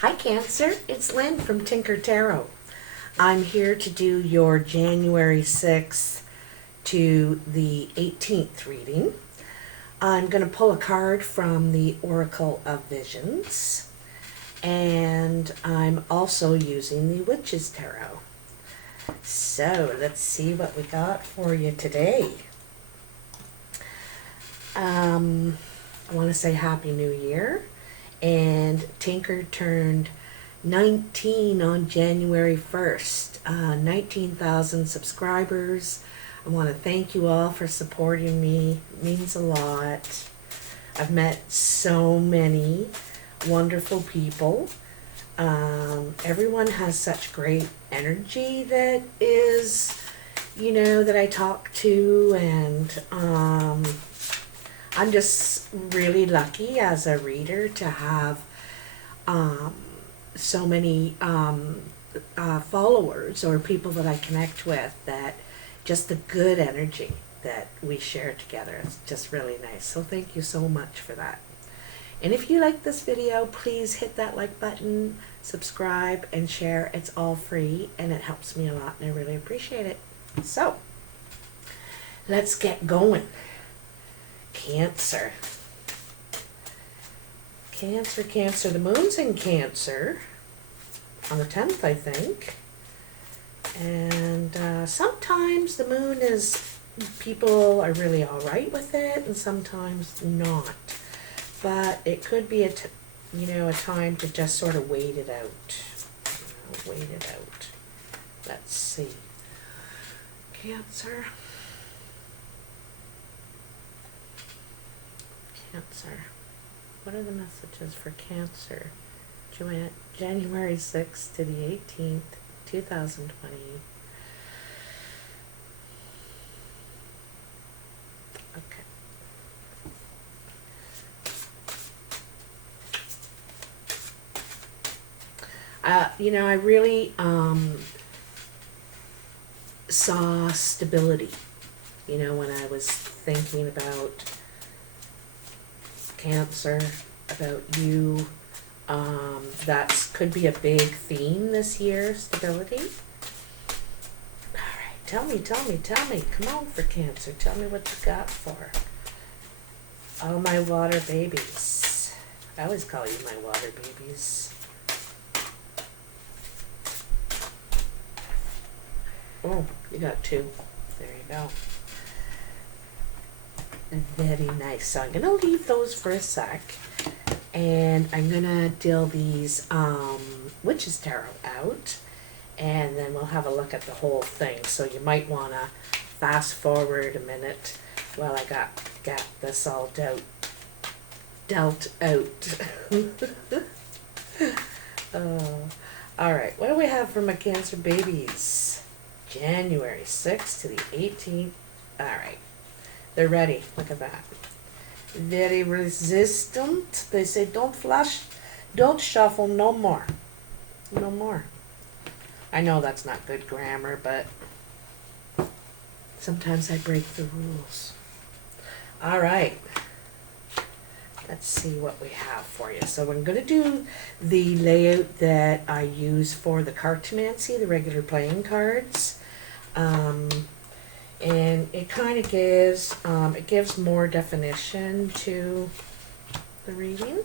Hi Cancer, it's Lynn from Tinker Tarot. I'm here to do your January 6th to the 18th reading. I'm going to pull a card from the Oracle of Visions, and I'm also using the Witch's Tarot. So let's see what we got for you today. I want to say Happy New Year. And Tinker turned 19 on January 1st. 19,000 subscribers. I want to thank you all for supporting me. It means a lot. I've met so many wonderful people. Everyone has such great energy that is, that I talk to, and I'm just really lucky as a reader to have so many followers or people that I connect with, that just the good energy that we share together is just really nice. So thank you so much for that. And if you like this video, please hit that like button, subscribe, and share. It's all free and it helps me a lot and I really appreciate it. So let's get going. Cancer. Cancer. The moon's in Cancer on the 10th, I think. And sometimes the moon is, people are really all right with it, and sometimes not. But it could be a time to just sort of wait it out. Wait it out. Let's see. Cancer. Cancer. What are the messages for Cancer? January 6th to the 18th, 2020. Okay. I really saw stability, when I was thinking about Cancer, about you. That could be a big theme this year, stability. All right, tell me. Come on for Cancer. Tell me what you got for. Oh, my water babies. I always call you my water babies. Oh, you got two. There you go. Very nice. So I'm going to leave those for a sec. And I'm going to deal these Witch's Tarot out. And then we'll have a look at the whole thing. So you might want to fast forward a minute while I got this all dealt out. All right. What do we have for my Cancer babies? January 6th to the 18th. All right. They're ready. Look at that. Very resistant. They say don't flush, don't shuffle, no more. No more. I know that's not good grammar, but sometimes I break the rules. All right. Let's see what we have for you. So I'm going to do the layout that I use for the cartomancy, the regular playing cards. And it kind of gives more definition to the reading.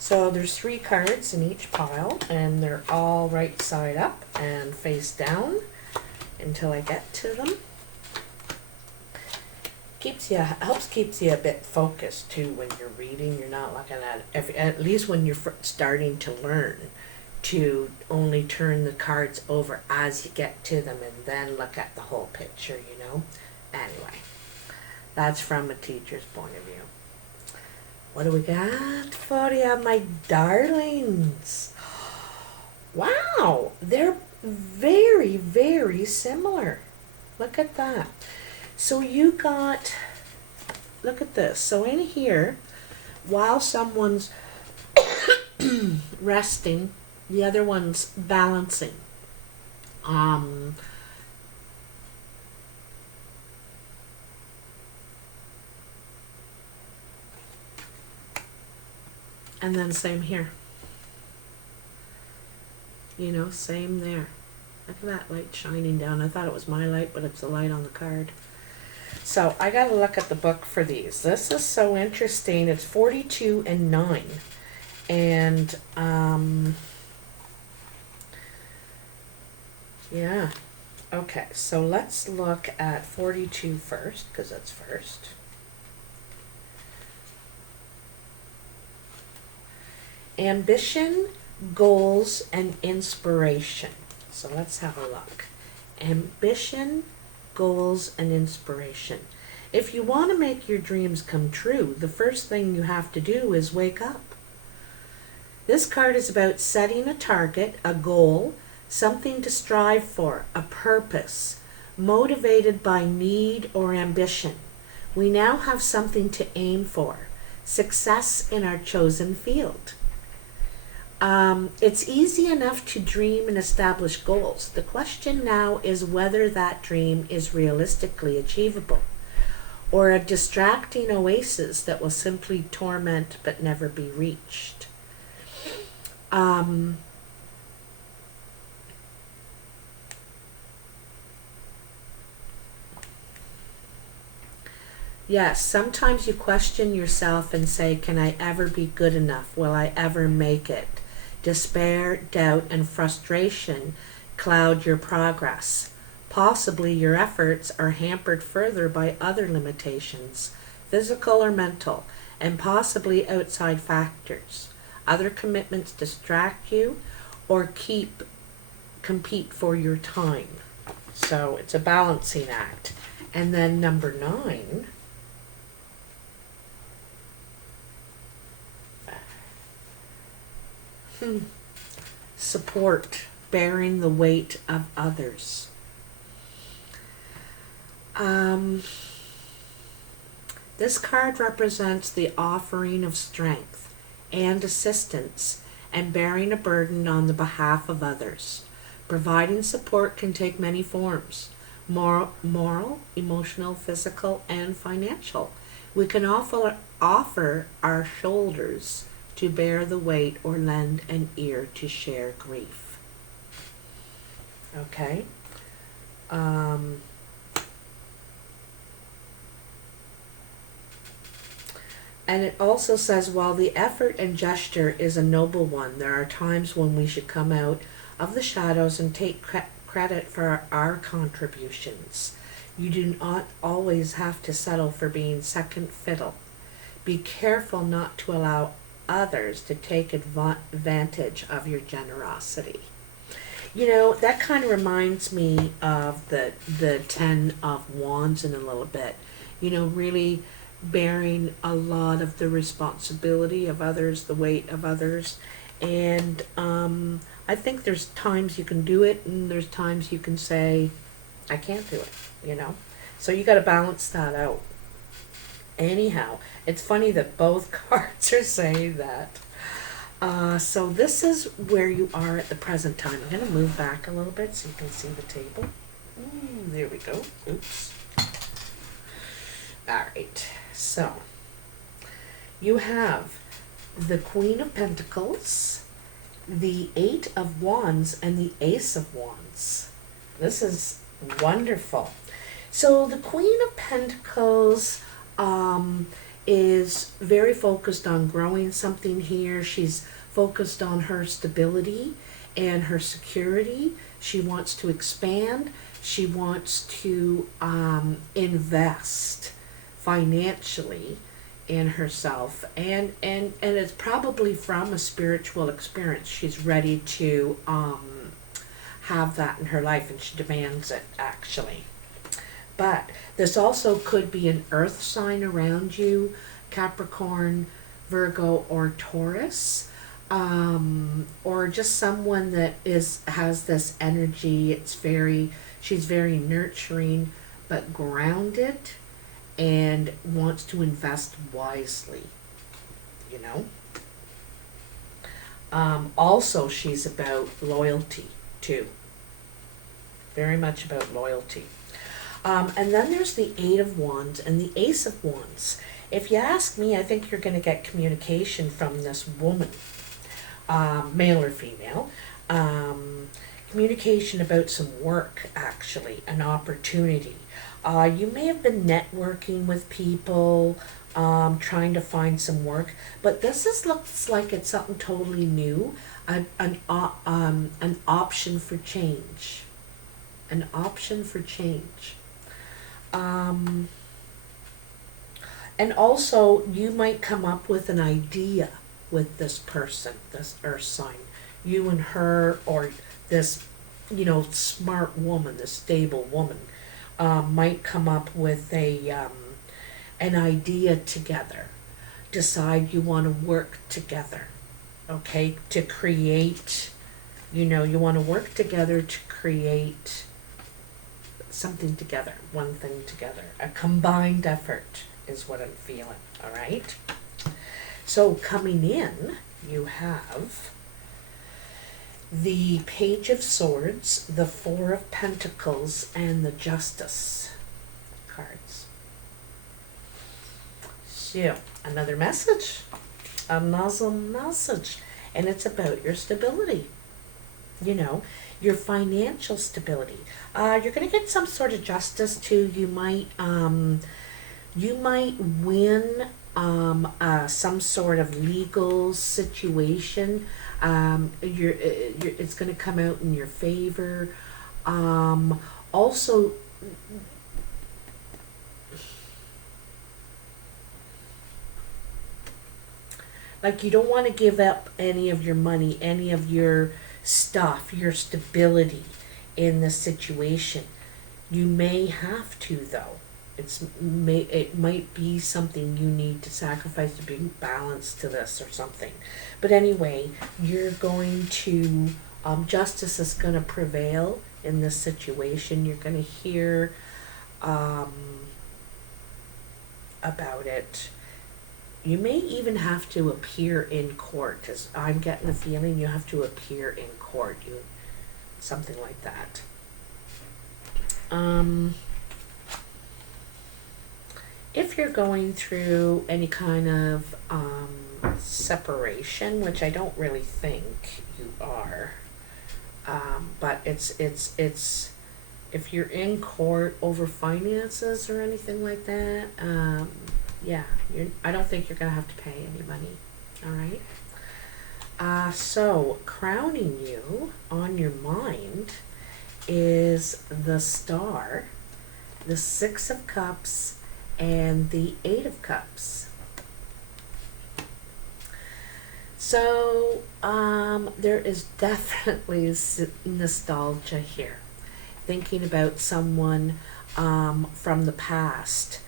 So there's 3 cards in each pile, and they're all right side up and face down until I get to them. Helps keeps you a bit focused too when you're reading. You're not looking at least when you're starting to learn, to only turn the cards over as you get to them and then look at the whole picture, Anyway, that's from a teacher's point of view. What do we got for you, my darlings? Wow, they're very, very similar. Look at that. So you got, look at this. So in here, while someone's resting, the other one's balancing. And then same here. You know, same there. Look at that light shining down. I thought it was my light, but it's the light on the card. So I got to look at the book for these. This is so interesting. It's 42 and 9. And, yeah. Okay, so let's look at 42 first, because that's first. Ambition, goals, and inspiration. So let's have a look. Ambition, goals, and inspiration. If you want to make your dreams come true, the first thing you have to do is wake up. This card is about setting a target, a goal, something to strive for, a purpose, motivated by need or ambition. We now have something to aim for, success in our chosen field. It's easy enough to dream and establish goals. The question now is whether that dream is realistically achievable, or a distracting oasis that will simply torment but never be reached. Yes, sometimes you question yourself and say, can I ever be good enough? Will I ever make it? Despair, doubt, and frustration cloud your progress. Possibly your efforts are hampered further by other limitations, physical or mental, and possibly outside factors. Other commitments distract you or compete for your time. So it's a balancing act. And then number 9. Support, bearing the weight of others. This card represents the offering of strength and assistance and bearing a burden on the behalf of others. Providing support can take many forms: moral, emotional, physical, and financial. We can offer our shoulders to bear the weight or lend an ear to share grief. Okay. And it also says, while the effort and gesture is a noble one, there are times when we should come out of the shadows and take credit for our contributions. You do not always have to settle for being second fiddle. Be careful not to allow others to take advantage of your generosity. You know, that kind of reminds me of the 10 of Wands in a little bit. You know, really bearing a lot of the responsibility of others, the weight of others. And I think there's times you can do it, and there's times you can say, I can't do it, you know. So you got to balance that out. Anyhow, it's funny that both cards are saying that. So this is where you are at the present time. I'm going to move back a little bit so you can see the table. There we go. Oops. All right. So you have the Queen of Pentacles, the 8 of Wands, and the Ace of Wands. This is wonderful. So the Queen of Pentacles is very focused on growing something here. She's focused on her stability and her security. She wants to expand. She wants to invest financially in herself, and it's probably from a spiritual experience. She's ready to have that in her life, and she demands it, actually. But this also could be an earth sign around you, Capricorn, Virgo, or Taurus, or just someone that has this energy. She's very nurturing but grounded and wants to invest wisely, you know. Also, she's about loyalty too. Very much about loyalty. And then there's the 8 of Wands and the Ace of Wands. If you ask me, I think you're going to get communication from this woman, male or female. Communication about some work, actually, an opportunity. You may have been networking with people, trying to find some work, but looks like it's something totally new, an option for change, an option for change. Um, and also, you might come up with an idea with this person, this earth sign, you and her, or this, smart woman, this stable woman, might come up with an idea together. Decide you want to work together, okay, to create, you want to work together to create something together, one thing together. A combined effort is what I'm feeling, all right? So coming in, you have the Page of Swords, the Four of Pentacles, and the Justice cards. So, another message, another message, and it's about your stability, your financial stability. You're going to get some sort of justice too. You might win some sort of legal situation. It's going to come out in your favor. Also, like, you don't want to give up any of your money, any of your stuff, your stability in this situation. You may have to, though. It might be something you need to sacrifice to bring balance to this or something. But anyway, you're going to, justice is going to prevail in this situation. You're going to hear about it. You may even have to appear in court, because I'm getting the feeling you have to appear in court. Something like that. If you're going through any kind of separation, which I don't really think you are, but it's if you're in court over finances or anything like that, I don't think you're gonna have to pay any money. All right. So crowning you on your mind is the Star, the Six of Cups, and the Eight of Cups. So there is definitely nostalgia here, thinking about someone from the past.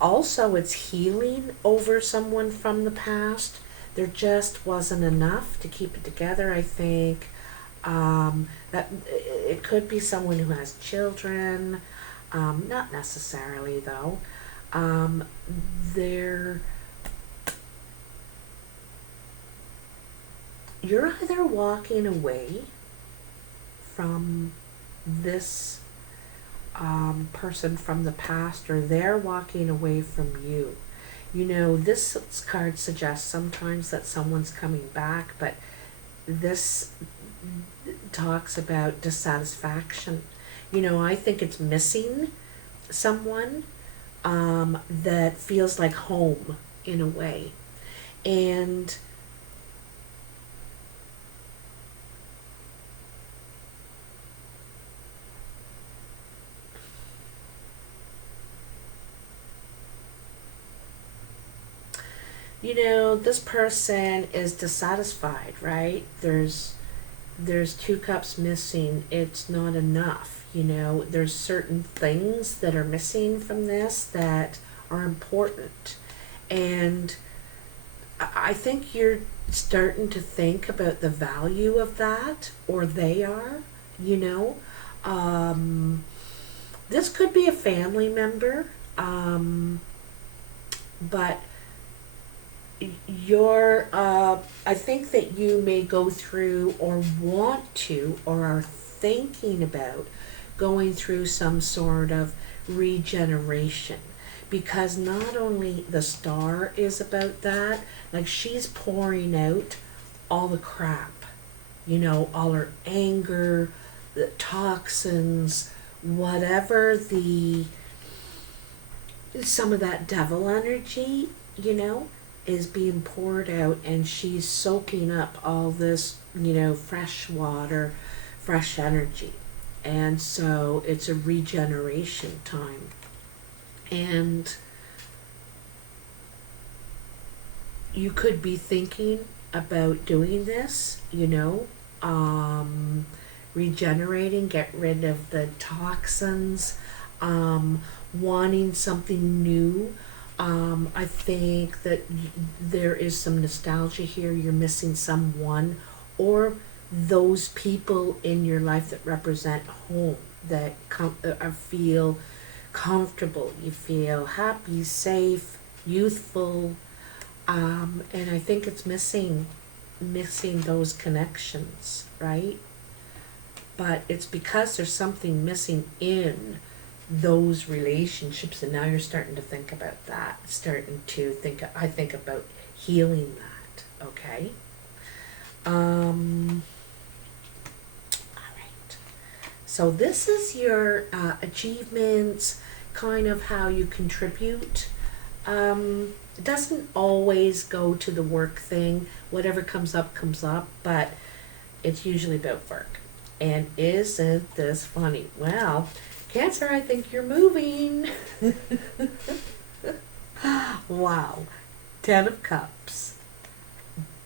Also, it's healing over someone from the past. There just wasn't enough to keep it together, I think. That it could be someone who has children, not necessarily though. You're either walking away from this person from the past, or they're walking away from you. This card suggests sometimes that someone's coming back, but this talks about dissatisfaction. I think it's missing someone that feels like home in a way. And this person is dissatisfied, right? There's two cups missing. It's not enough. There's certain things that are missing from this that are important. And I think you're starting to think about the value of that, or they are, This could be a family member, but I think that you may go through, or want to, or are thinking about going through some sort of regeneration, because not only the Star is about that, like, she's pouring out all the crap, all our anger, the toxins, whatever some of that devil energy, is being poured out, and she's soaking up all this, fresh water, fresh energy. And so it's a regeneration time. And you could be thinking about doing this, regenerating, get rid of the toxins, wanting something new. I think that there is some nostalgia here. You're missing someone or those people in your life that represent home, that feel comfortable. You feel happy, safe, youthful, and I think it's missing those connections, right? But it's because there's something missing in those relationships, and now you're starting to think about that, I think about healing that, okay? All right. So this is your achievements, kind of how you contribute. It doesn't always go to the work thing. Whatever comes up, but it's usually about work. And isn't this funny? Well, Cancer, I think you're moving. Wow. 10 of Cups,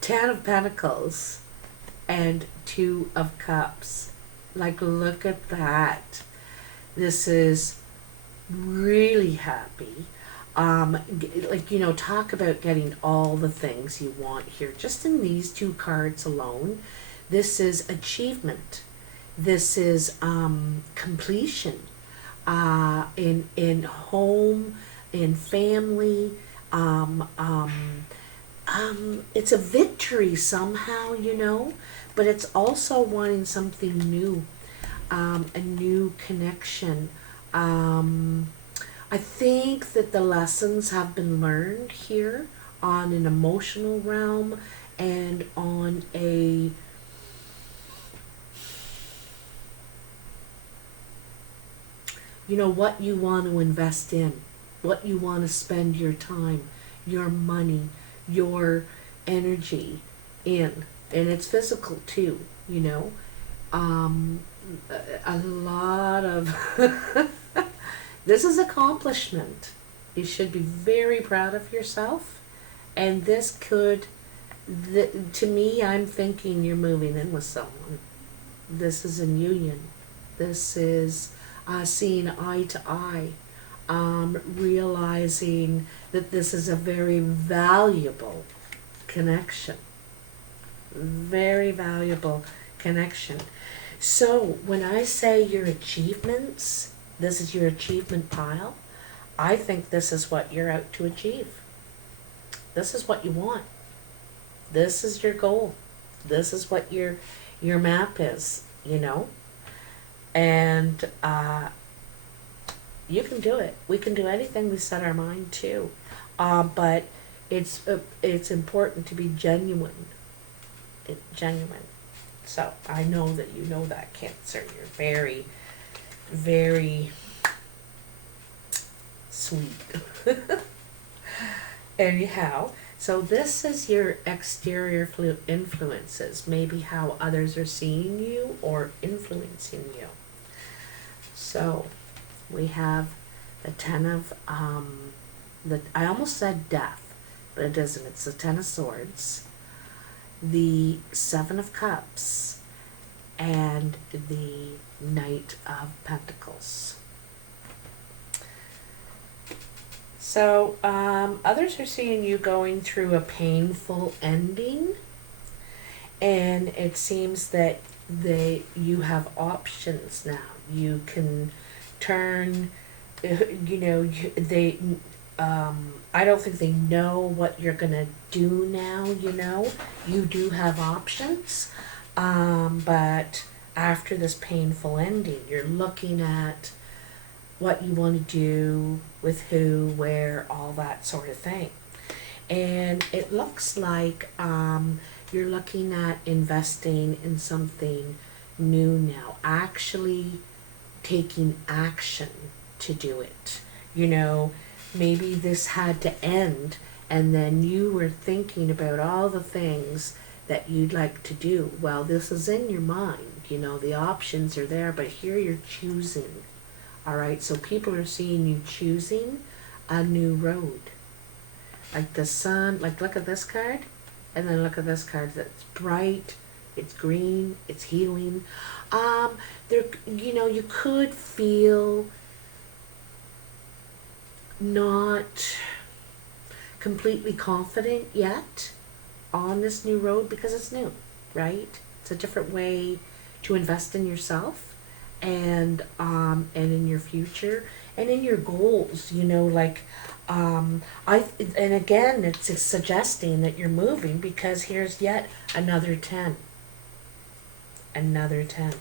10 of Pentacles, and 2 of Cups. Like, look at that. This is really happy. Talk about getting all the things you want here. Just in these 2 cards alone, this is achievement. This is completion. In home, in family. It's a victory somehow, but it's also wanting something new, a new connection. I think that the lessons have been learned here on an emotional realm and on a what you want to invest in, what you want to spend your time, your money, your energy in. And it's physical too, a lot of this is accomplishment. You should be very proud of yourself. And this could, to me, I'm thinking you're moving in with someone. This is a union. This is seeing eye to eye. Realizing that this is a very valuable connection. Very valuable connection. So when I say your achievements, this is your achievement pile, I think this is what you're out to achieve. This is what you want. This is your goal. This is what your map is, And you can do it. We can do anything we set our mind to. But it's important to be genuine. Genuine. So I know that you know that, Cancer. You're very, very sweet. Anyhow, so this is your exterior influences, maybe how others are seeing you or influencing you. So we have the 10 of, I almost said death, but it isn't. It's the 10 of Swords, the 7 of Cups, and the Knight of Pentacles. So others are seeing you going through a painful ending, and it seems that you have options now. You can turn, I don't think they know what you're gonna do now. You do have options, but after this painful ending, you're looking at what you want to do with who, where, all that sort of thing. And it looks like you're looking at investing in something new now, actually taking action to do it. You know, maybe this had to end, and then you were thinking about all the things that you'd like to do. Well, this is in your mind, you know, the options are there, but here you're choosing. All right, so people are seeing you choosing a new road. Like the sun, like look at this card, and then look at this card that's bright, it's green, it's healing. There, you know, you could feel not completely confident yet on this new road because it's new, right? It's a different way to invest in yourself and in your future and in your goals, you know, like and again it's suggesting that you're moving because here's yet another 10. Another 10.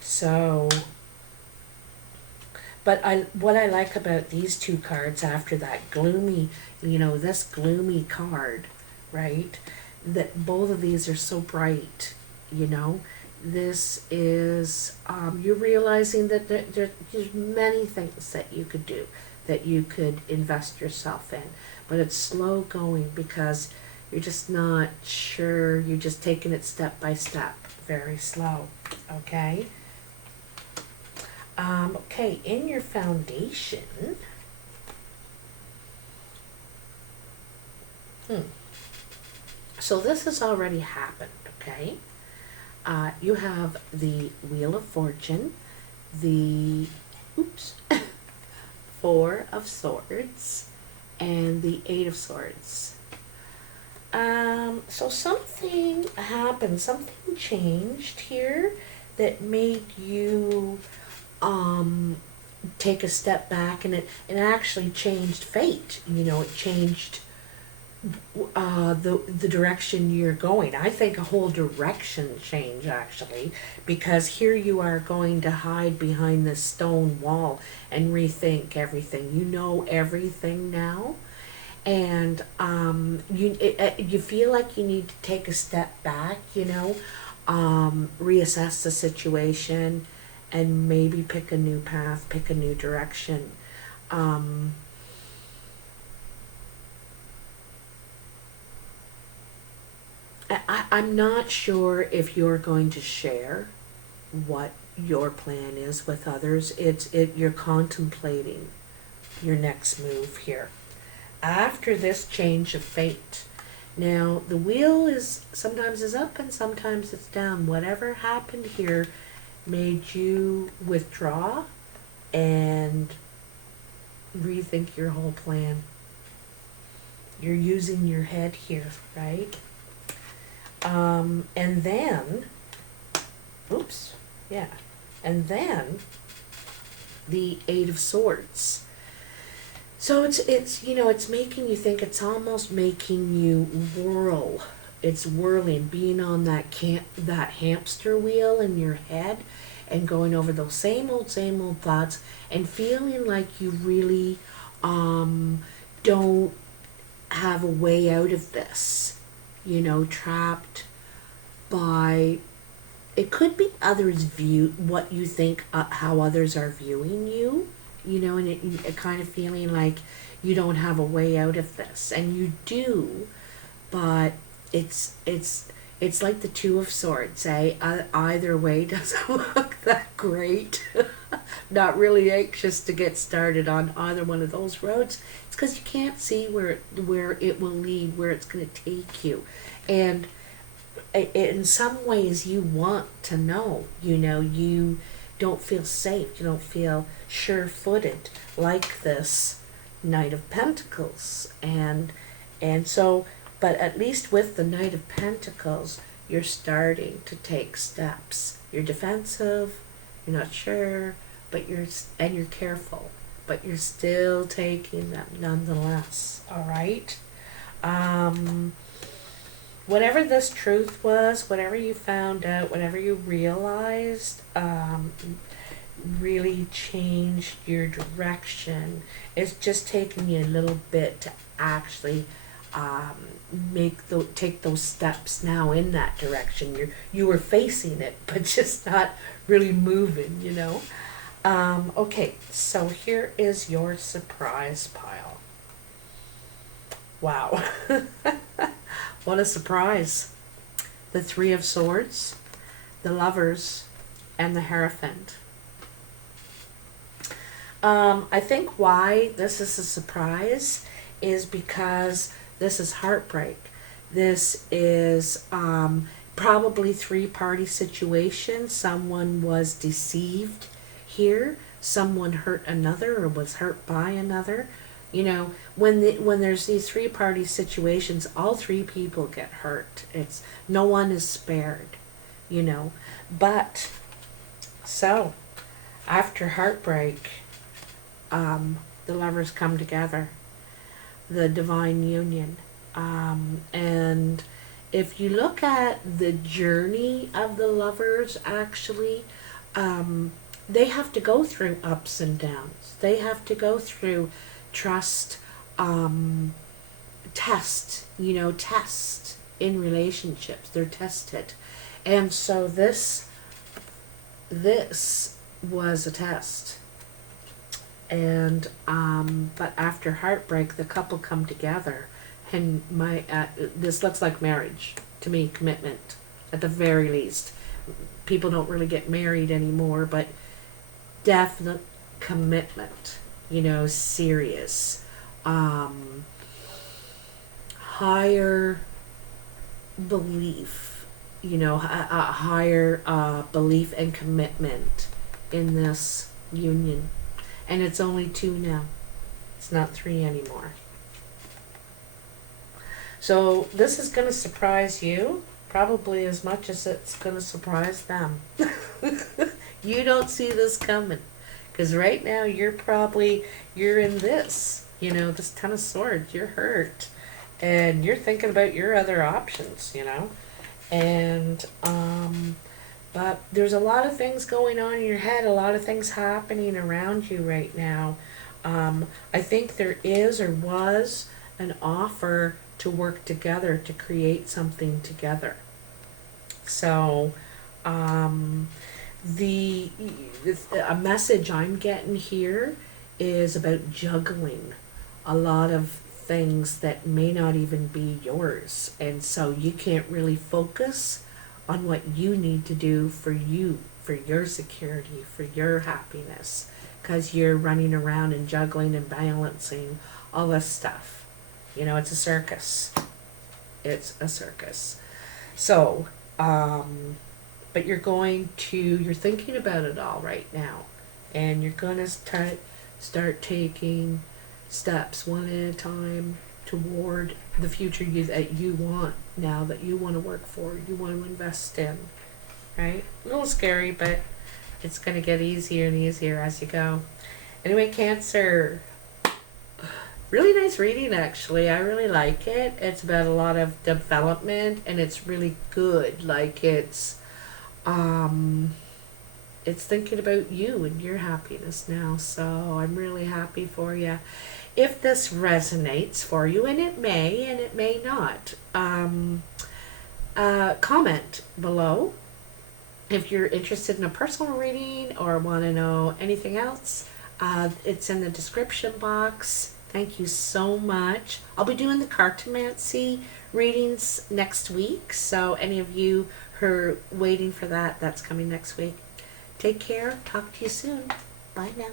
So but what I like about these two cards after that gloomy, you know, this gloomy card, right? That both of these are so bright, you know. This is, you're realizing that there's many things that you could do, that you could invest yourself in. But it's slow going because you're just not sure. You're just taking it step by step, very slow, okay? Okay, in your foundation, so this has already happened, okay? You have the Wheel of Fortune, the, Four of Swords, and the Eight of Swords. So something happened, something changed here that made you take a step back, and it actually changed fate. You know, it changed the direction you're going. I think a whole direction change actually, because here you are going to hide behind this stone wall and rethink everything. You know everything now, and you feel like you need to take a step back. You know, reassess the situation and maybe pick a new path, pick a new direction. I'm not sure if you're going to share what your plan is with others. You're contemplating your next move here. After this change of fate, now the wheel is sometimes is up and sometimes it's down. Whatever happened here made you withdraw and rethink your whole plan. You're using your head here, right? And then, and then the Eight of Swords. So it's you know, it's making you think. It's almost making you whirl. It's whirling, being on that hamster wheel in your head, and going over those same old thoughts, and feeling like you really don't have a way out of this. You know, trapped by, it could be others view what you think, how others are viewing you, you know, and it kind of feeling like you don't have a way out of this, and you do, but it's like the Two of Swords, eh? Either way doesn't look that great. Not really anxious to get started on either one of those roads. It's because you can't see where it will lead, where it's going to take you. And in some ways you want to know, you know, you don't feel safe, you don't feel sure-footed like this Knight of Pentacles. And so, but at least with the Knight of Pentacles, you're starting to take steps. You're defensive, you're not sure, but you're careful, but you're still taking them nonetheless. All right. Whatever this truth was, whatever you found out, whatever you realized, really changed your direction. It's just taken you a little bit to actually take those steps now in that direction. You were facing it, but just not really moving, you know. Okay, so here is your surprise pile. Wow. What a surprise. The Three of Swords, the Lovers, and the Hierophant. I think why this is a surprise is because this is heartbreak. This is probably three-party situation. Someone was deceived here. Someone hurt another or was hurt by another. You know, when there's these three-party situations, all three people get hurt. It's no one is spared, you know. But so after heartbreak, the lovers come together, the divine union. And if you look at the journey of the lovers, actually, they have to go through ups and downs. They have to go through trust, test in relationships. They're tested. And so this was a test. And but after heartbreak, the couple come together, and this looks like marriage to me, commitment at the very least. People don't really get married anymore, but definite commitment, you know, serious, higher belief, you know, a higher belief and commitment in this union. And it's only 2 now. It's not 3 anymore. So this is going to surprise you probably as much as it's going to surprise them. You don't see this coming. Because right now you're in this, you know, this Ten of Swords. You're hurt. And you're thinking about your other options, you know. And, but there's a lot of things going on in your head, a lot of things happening around you right now. I think there is or was an offer to work together to create something together. So, a message I'm getting here is about juggling a lot of things that may not even be yours. And so you can't really focus on what you need to do for you, for your security, for your happiness, because you're running around and juggling and balancing all this stuff. You know, it's a circus. It's a circus. So, but you're thinking about it all right now, and you're going to start taking steps one at a time toward the future that you want now, that you want to work for, you want to invest in, right? A little scary, but it's going to get easier and easier as you go. Anyway, Cancer, really nice reading, actually. I really like it. It's about a lot of development, and it's really good. Like, it's thinking about you and your happiness now, so I'm really happy for you. If this resonates for you, and it may not, comment below. If you're interested in a personal reading or want to know anything else, it's in the description box. Thank you so much. I'll be doing the cartomancy readings next week, so any of you who are waiting for that, that's coming next week. Take care. Talk to you soon. Bye now.